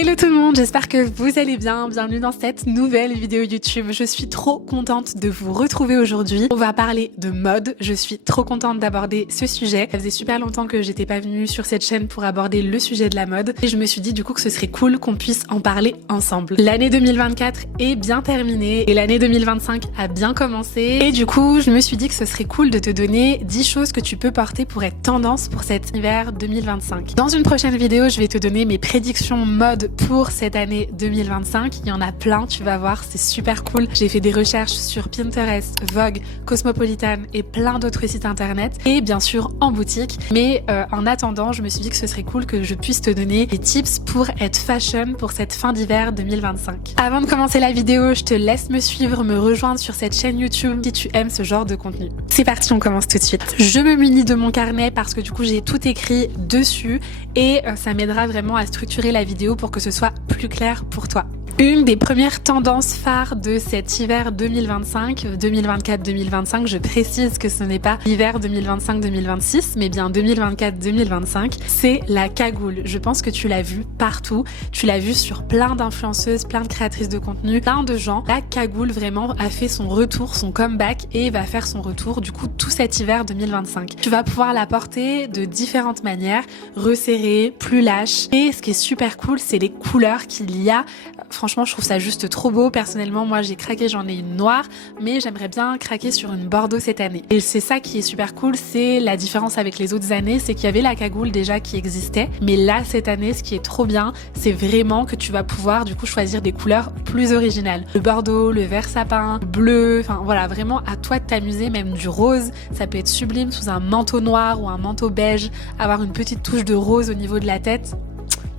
Hello tout le monde, j'espère que vous allez bien. Bienvenue dans cette nouvelle vidéo YouTube. Je suis trop contente de vous retrouver aujourd'hui. On va parler de mode. Je suis trop contente d'aborder ce sujet. Ça faisait super longtemps que j'étais pas venue sur cette chaîne pour aborder le sujet de la mode. Et je me suis dit du coup que ce serait cool qu'on puisse en parler ensemble. L'année 2024 est bien terminée et l'année 2025 a bien commencé. Et du coup, je me suis dit que ce serait cool de te donner 10 choses que tu peux porter pour être tendance pour cet hiver 2025. Dans une prochaine vidéo, je vais te donner mes prédictions mode pour cette année 2025. Il y en a plein, tu vas voir, c'est super cool. J'ai fait des recherches sur Pinterest, Vogue, Cosmopolitan et plein d'autres sites internet et bien sûr en boutique. Mais en attendant, je me suis dit que ce serait cool que je puisse te donner des tips pour être fashion pour cette fin d'hiver 2025. Avant de commencer la vidéo, je te laisse me suivre, me rejoindre sur cette chaîne YouTube si tu aimes ce genre de contenu. C'est parti, on commence tout de suite. Je me munis de mon carnet parce que du coup j'ai tout écrit dessus et ça m'aidera vraiment à structurer la vidéo pour que ce soit plus clair pour toi. Une des premières tendances phares de cet hiver 2024-2025, je précise que ce n'est pas l'hiver 2025-2026, mais bien 2024-2025, c'est la cagoule. Je pense que tu l'as vu partout, tu l'as vu sur plein d'influenceuses, plein de créatrices de contenu, plein de gens. La cagoule vraiment a fait son retour, son comeback et va faire son retour du coup tout cet hiver 2025. Tu vas pouvoir la porter de différentes manières, resserrée, plus lâche. Et ce qui est super cool, c'est les couleurs qu'il y a. Franchement, je trouve ça juste trop beau. Personnellement, moi, j'ai craqué, j'en ai une noire, mais j'aimerais bien craquer sur une bordeaux cette année. Et c'est ça qui est super cool, c'est la différence avec les autres années, c'est qu'il y avait la cagoule déjà qui existait, mais là, cette année, ce qui est trop bien, c'est vraiment que tu vas pouvoir, du coup, choisir des couleurs plus originales. Le bordeaux, le vert sapin, le bleu, enfin, voilà, vraiment à toi de t'amuser, même du rose. Ça peut être sublime sous un manteau noir ou un manteau beige, avoir une petite touche de rose au niveau de la tête.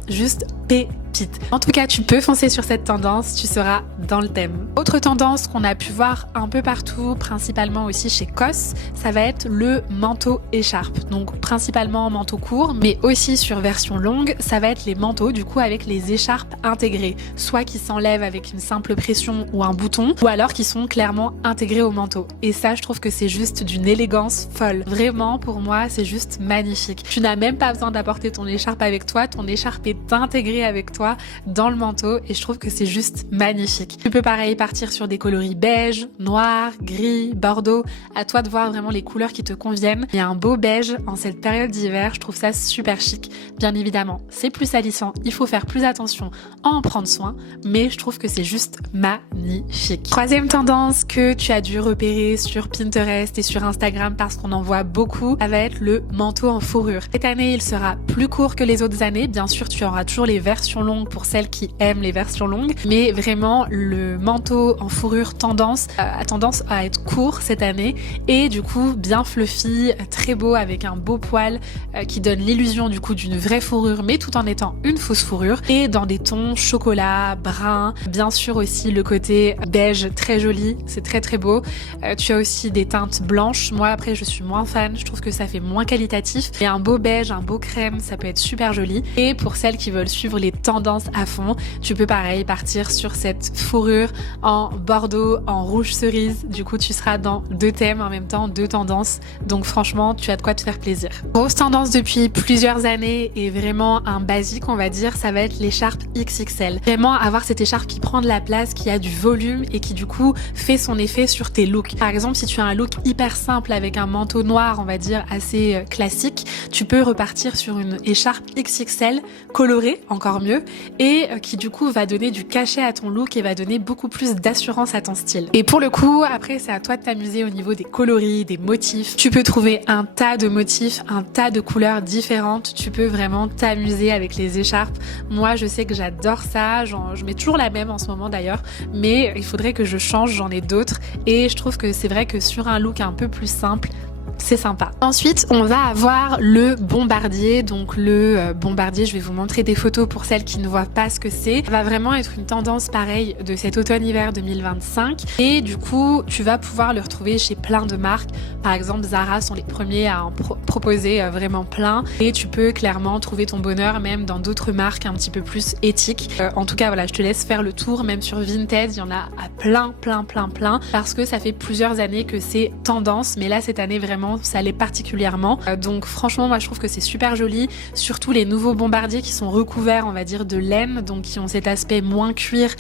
Juste pépite. En tout cas, tu peux foncer sur cette tendance, tu seras dans le thème. Autre tendance qu'on a pu voir un peu partout, principalement aussi chez COS, ça va être le manteau écharpe. Donc principalement manteau court, mais aussi sur version longue, ça va être les manteaux du coup avec les écharpes intégrées, soit qui s'enlèvent avec une simple pression ou un bouton, ou alors qui sont clairement intégrés au manteau. Et ça, je trouve que c'est juste d'une élégance folle. Vraiment, pour moi, c'est juste magnifique. Tu n'as même pas besoin d'apporter ton écharpe avec toi, ton écharpe est intégrée avec toi dans le manteau et je trouve que c'est juste magnifique. Tu peux pareil partir sur des coloris beige, noir, gris, bordeaux. À toi de voir vraiment les couleurs qui te conviennent. Il y a un beau beige en cette période d'hiver, je trouve ça super chic. Bien évidemment, c'est plus salissant, il faut faire plus attention à en prendre soin, mais je trouve que c'est juste magnifique. Troisième tendance que tu as dû repérer sur Pinterest et sur Instagram parce qu'on en voit beaucoup, ça va être le manteau en fourrure. Cette année, il sera plus court que les autres années. Bien sûr, tu auras toujours les versions longues pour celles qui aiment les versions longues, mais vraiment le manteau en fourrure a tendance à être court cette année et du coup bien fluffy, très beau avec un beau poil qui donne l'illusion du coup d'une vraie fourrure mais tout en étant une fausse fourrure et dans des tons chocolat, brun, bien sûr aussi le côté beige très joli, c'est très très beau. Tu as aussi des teintes blanches, moi après je suis moins fan, je trouve que ça fait moins qualitatif, mais un beau beige, un beau crème, ça peut être super joli. Et pour celles qui veulent suivre les tendances à fond, tu peux pareil partir sur cette fourrure en bordeaux, en rouge cerise. Du coup, tu seras dans deux thèmes en même temps, deux tendances. Donc franchement, tu as de quoi te faire plaisir. Grosse tendance depuis plusieurs années et vraiment un basique, on va dire, ça va être l'écharpe XXL. Vraiment avoir cette écharpe qui prend de la place, qui a du volume et qui du coup fait son effet sur tes looks. Par exemple, si tu as un look hyper simple avec un manteau noir, on va dire assez classique, tu peux repartir sur une écharpe XXL colorée, encore mieux, et qui du coup va donner du cachet à ton look et va donner beaucoup plus d'assurance à ton style. Et pour le coup, après c'est à toi de t'amuser au niveau des coloris, des motifs. Tu peux trouver un tas de motifs, un tas de couleurs différentes. Tu peux vraiment t'amuser avec les écharpes. Moi je sais que j'adore ça, je mets toujours la même en ce moment d'ailleurs, mais il faudrait que je change, j'en ai d'autres et je trouve que c'est vrai que sur un look un peu plus simple, c'est sympa. Ensuite, on va avoir le bombardier. Donc le bombardier, je vais vous montrer des photos pour celles qui ne voient pas ce que c'est. Ça va vraiment être une tendance pareille de cet automne-hiver 2025. Et du coup, tu vas pouvoir le retrouver chez plein de marques. Par exemple, Zara sont les premiers à en proposer vraiment plein. Et tu peux clairement trouver ton bonheur même dans d'autres marques un petit peu plus éthiques. En tout cas, voilà, je te laisse faire le tour. Même sur Vinted, il y en a à plein. Parce que ça fait plusieurs années que c'est tendance. Mais là, cette année, vraiment, vraiment, ça l'est particulièrement. Donc franchement, moi je trouve que c'est super joli, surtout les nouveaux bombardiers qui sont recouverts, on va dire, de laine, donc qui ont cet aspect moins cuir,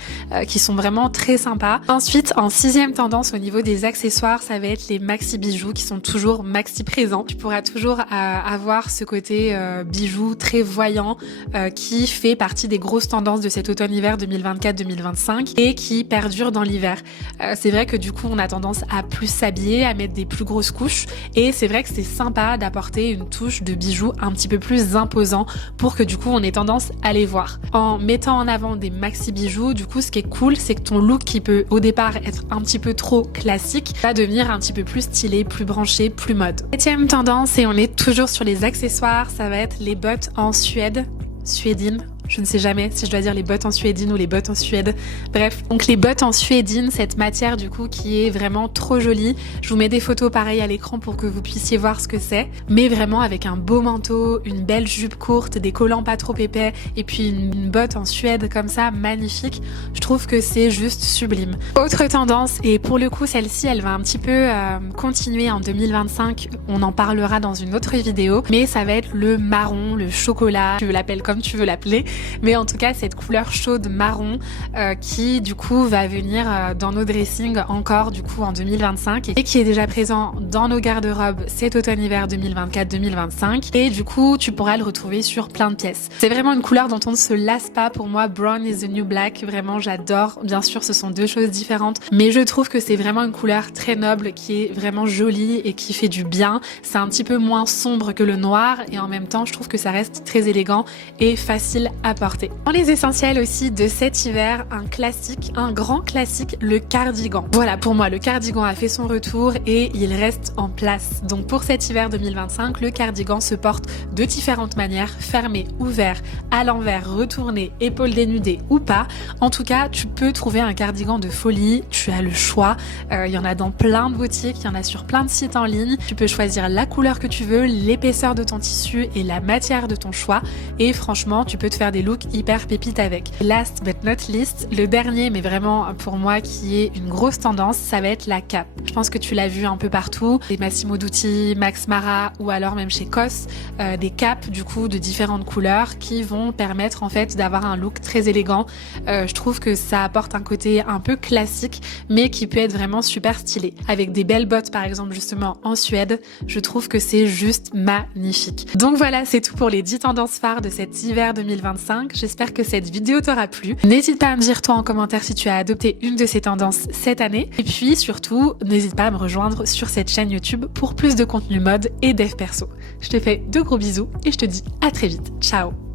qui sont vraiment très sympas. Ensuite, en 6e tendance au niveau des accessoires, ça va être les maxi bijoux qui sont toujours maxi présents. Tu pourras toujours avoir ce côté bijoux très voyant qui fait partie des grosses tendances de cet automne-hiver 2024-2025 et qui perdure dans l'hiver. C'est vrai que du coup, on a tendance à plus s'habiller, à mettre des plus grosses couches et c'est vrai que c'est sympa d'apporter une touche de bijoux un petit peu plus imposant pour que du coup, on ait tendance à les voir. En mettant en avant des maxi bijoux, du coup, ce qui est cool, c'est que ton look qui peut au départ être un petit peu trop classique va devenir un petit peu plus stylé, plus branché, plus mode. 7e tendance, et on est toujours sur les accessoires, ça va être les bottes en suédine. Je ne sais jamais si je dois dire les bottes en suédine ou les bottes en Suède. Bref, donc les bottes en suédine, cette matière du coup qui est vraiment trop jolie. Je vous mets des photos pareilles à l'écran pour que vous puissiez voir ce que c'est. Mais vraiment avec un beau manteau, une belle jupe courte, des collants pas trop épais et puis une botte en Suède comme ça, magnifique. Je trouve que c'est juste sublime. Autre tendance, et pour le coup celle-ci elle va un petit peu continuer en 2025. On en parlera dans une autre vidéo. Mais ça va être le marron, le chocolat, tu l'appelles comme tu veux l'appeler. Mais en tout cas cette couleur chaude marron qui du coup va venir dans nos dressings encore du coup en 2025 et qui est déjà présent dans nos garde-robes cet automne-hiver 2024-2025 et du coup tu pourras le retrouver sur plein de pièces. C'est vraiment une couleur dont on ne se lasse pas. Pour moi, brown is the new black, vraiment j'adore. Bien sûr ce sont deux choses différentes mais je trouve que c'est vraiment une couleur très noble qui est vraiment jolie et qui fait du bien. C'est un petit peu moins sombre que le noir et en même temps je trouve que ça reste très élégant et facile à porter. Dans les essentiels aussi de cet hiver, un classique, un grand classique, le cardigan. Voilà, pour moi, le cardigan a fait son retour et il reste en place. Donc pour cet hiver 2025, le cardigan se porte de différentes manières, fermé, ouvert, à l'envers, retourné, épaules dénudées ou pas. En tout cas, tu peux trouver un cardigan de folie, tu as le choix. Il y en a dans plein de boutiques, il y en a sur plein de sites en ligne. Tu peux choisir la couleur que tu veux, l'épaisseur de ton tissu et la matière de ton choix. Et franchement, tu peux te faire des looks hyper pépites avec. Last but not least, le dernier mais vraiment pour moi qui est une grosse tendance, ça va être la cape. Je pense que tu l'as vu un peu partout, les Massimo Dutti, Max Mara ou alors même chez COS, des capes du coup de différentes couleurs qui vont permettre en fait d'avoir un look très élégant. Je trouve que ça apporte un côté un peu classique mais qui peut être vraiment super stylé. Avec des belles bottes par exemple justement en Suède, je trouve que c'est juste magnifique. Donc voilà, c'est tout pour les 10 tendances phares de cet hiver 2025. J'espère que cette vidéo t'aura plu. N'hésite pas à me dire toi en commentaire si tu as adopté une de ces tendances cette année. Et puis surtout, n'hésite pas à me rejoindre sur cette chaîne YouTube pour plus de contenu mode et dev perso. Je te fais de gros bisous et je te dis à très vite. Ciao!